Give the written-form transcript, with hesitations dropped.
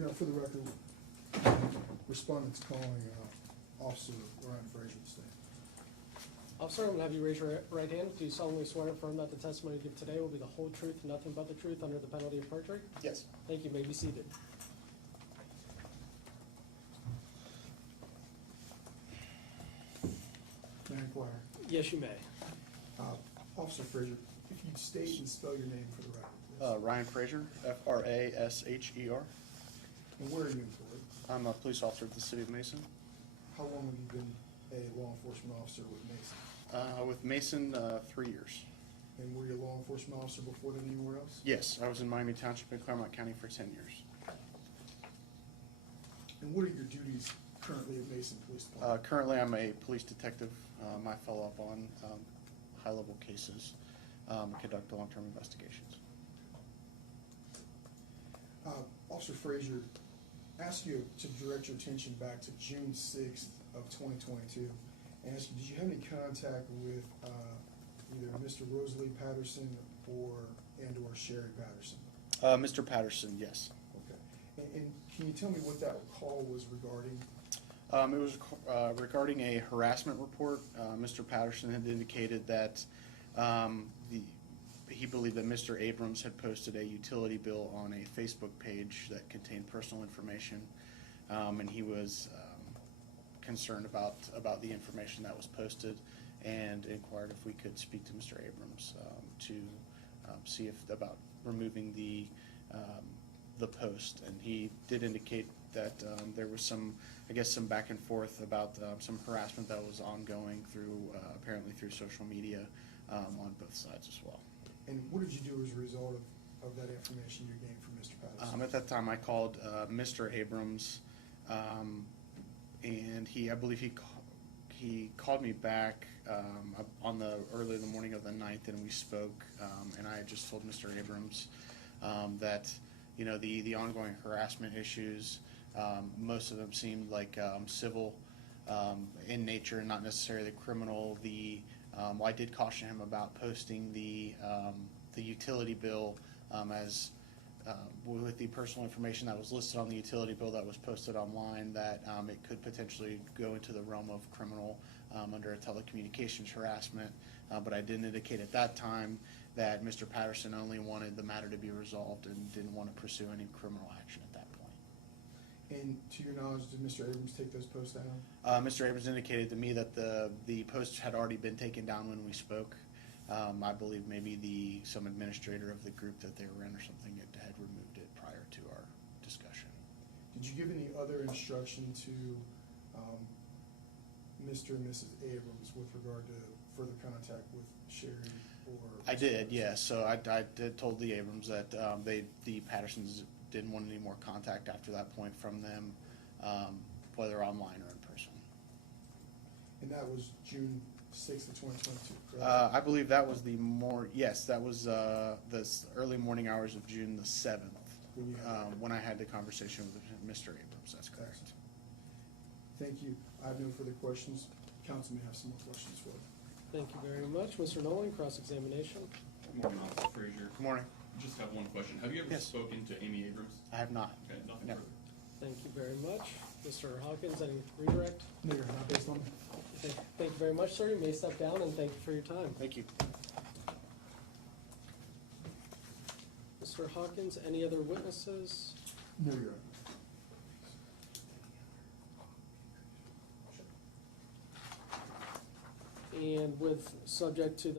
You know, for the record, respondent's calling Officer Ryan Frazier to stand. Officer, I'm going to have you raise your right hand. Do you solemnly swear and affirm that the testimony you give today will be the whole truth and nothing but the truth under the penalty of perjury? Yes. Thank you. You may be seated. May I inquire? Yes, you may. Officer Frazier, if you'd state and spell your name for the record, please. Ryan Frazier, Frasher. And where are you employed? I'm a police officer with the City of Mason. How long have you been a law enforcement officer with Mason? With Mason, 3 years. And were you a law enforcement officer before then anywhere else? Yes, I was in Miami Township in Claremont County for 10 years. And what are your duties currently at Mason Police Department? Currently, I'm a police detective. I follow up on high-level cases, conduct long-term investigations. Officer Frazier, ask you to direct your attention back to June 6th of 2022 and ask you, did you have any contact with either Mr. Rosalie Patterson or Sherry Patterson? Mr. Patterson, yes. Okay. And can you tell me what that call was regarding? It was regarding a harassment report. Mr. Patterson had indicated that he believed that Mr. Abrams had posted a utility bill on a Facebook page that contained personal information, and he was concerned about the information that was posted and inquired if we could speak to Mr. Abrams to see about removing the post. And he did indicate that there was some back and forth about some harassment that was ongoing apparently through social media on both sides as well. And what did you do as a result of that information you gained from Mr. Patterson? At that time, I called Mr. Abrams, and I believe he called me back on early in the morning of the 9th, and we spoke. And I had just told Mr. Abrams that the ongoing harassment issues, most of them seemed like civil in nature and not necessarily criminal. I did caution him about posting the utility bill with the personal information that was listed on the utility bill that was posted online, that it could potentially go into the realm of criminal under a telecommunications harassment. But I did indicate at that time that Mr. Patterson only wanted the matter to be resolved and didn't want to pursue any criminal action at that point. And to your knowledge, did Mr. Abrams take those posts down? Mr. Abrams indicated to me that the posts had already been taken down when we spoke. I believe maybe some administrator of the group that they were in or something had removed it prior to our discussion. Did you give any other instruction to Mr. and Mrs. Abrams with regard to further contact with Sherry or? I did, yes. So I did told the Abrams that the Pattersons didn't want any more contact after that point from them, whether online or in person. And that was June 6th of 2022, correct? I believe that was that was the early morning hours of June the 7th, when I had the conversation with Mr. Abrams. That's correct. Excellent. Thank you. I have no further questions. Council may have some more questions for you. Thank you very much. Mr. Nolan, cross-examination. Good morning, Officer Frazier. Good morning. Just have one question. Have you ever Yes. spoken to Amy Abrams? I have not. Okay, nothing No. further. Thank you very much. Mr. Hawkins, any redirect? No, you're not based on. Thank you very much, sir. You may step down, and thank you for your time. Thank you. Mr. Hawkins, any other witnesses? No, you're not. And with subject to the